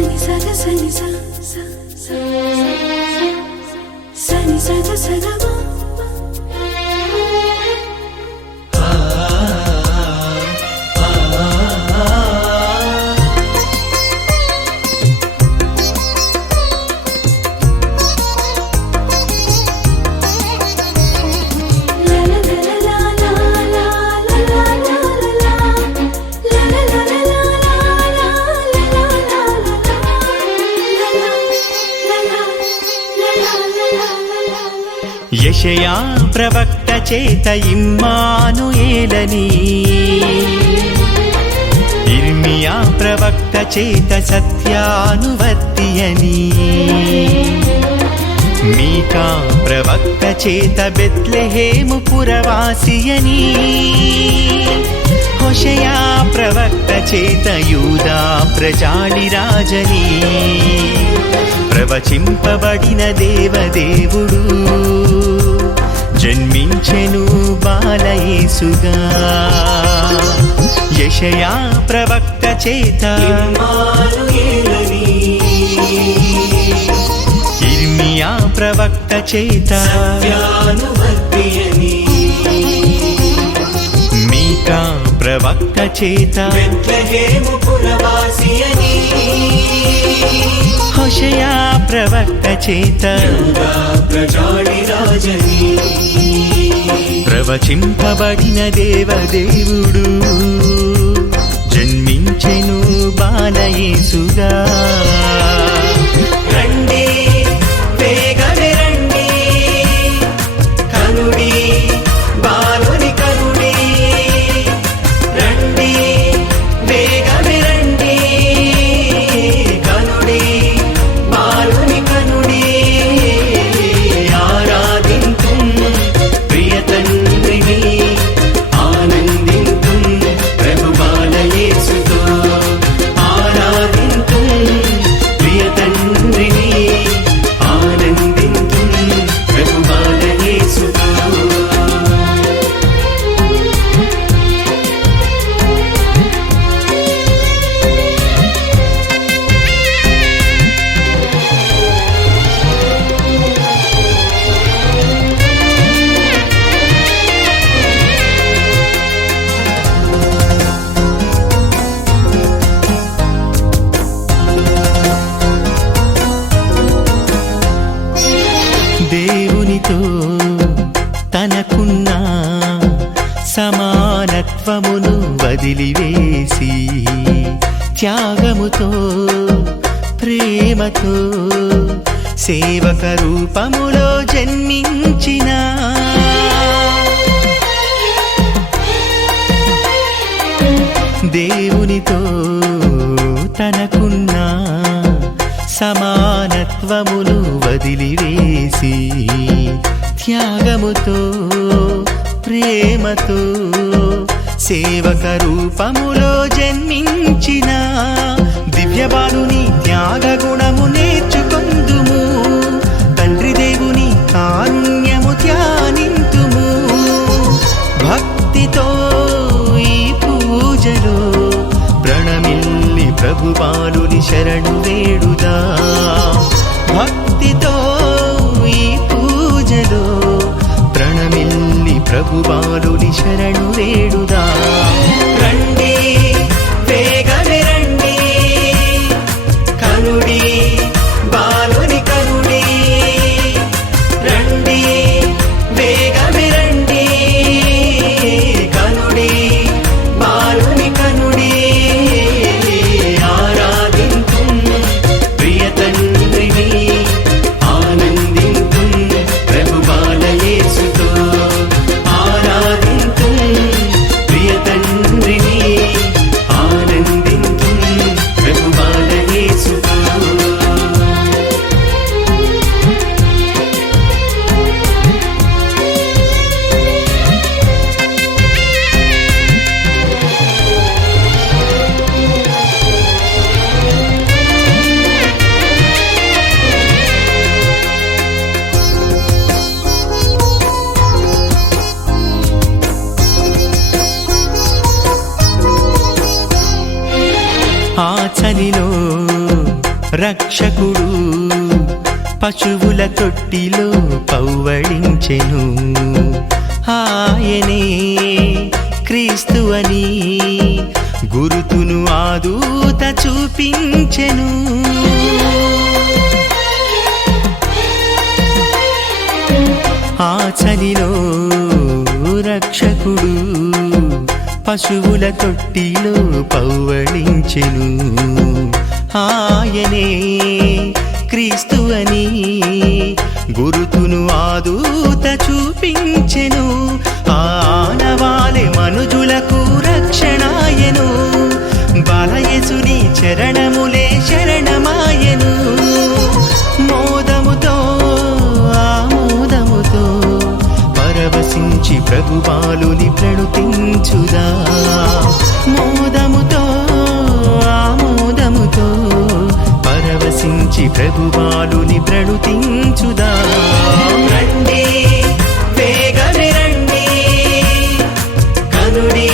Seni seni seni seni seni seni seni seni seni seni seni ప్రవక్త చేత ఇమ్మాను ఏలని. ఇర్మియా ప్రవక్త చేత సత్యానువర్తి అని మీకా ప్రవక్త చేత బెత్లెహేము పురవాసి అని హోషయా ప్రవక్త చేత యూదా ప్రజాళి రాజని. ప్రవచింపబడిన దేవదేవుడు. జన్మించెను బాలయేసుగా. యషయా ప్రవక్త చేత ఇర్మియా ప్రవక్త చేత మీకా ప్రవక్త చేత హోషయా ప్రవక్త చేత. ప్రవచింపబడిన దేవదేవుడు. జన్మించెను బాలయేసుగా. వదిలివేసి త్యాగముతో ప్రేమతో సేవక రూపములో జన్మించిన దేవునితో తనకున్న సమానత్వములు వదిలివేసి త్యాగముతో ప్రేమతో సేవక రూపములో జన్మించిన దివ్యబాలుని త్యాగ గుణము నేర్చుకుందుము. తండ్రి దేవుని కారుణ్యము ధ్యానింతుము. భక్తితో ఈ పూజలో ప్రణమిల్లి ప్రభుబాలుని శరణు బాలుని శరణు వేడుదా రక్షకుడు పశువుల తొట్టిలో పౌవళించెను ఆయనే క్రీస్తు అని గురుతును ఆదూత చూపించెను. ఆ చలిలో రక్షకుడు పశువుల తొట్టిలో పౌవళించెను ఆయనే క్రీస్తు అని గురుతును ఆదూత చూపించెను. ఆనవాలె మనుజులకు రక్షణాయను. బలయసుని చరణములే శరణమాయను. మోదముతో ఆమోదముతో పరవశించి ప్రభువాలుని ప్రణుతించుదా. ప్రభువాలుని ప్రణుతించుదా రండి వేగమే రండి. కనుడి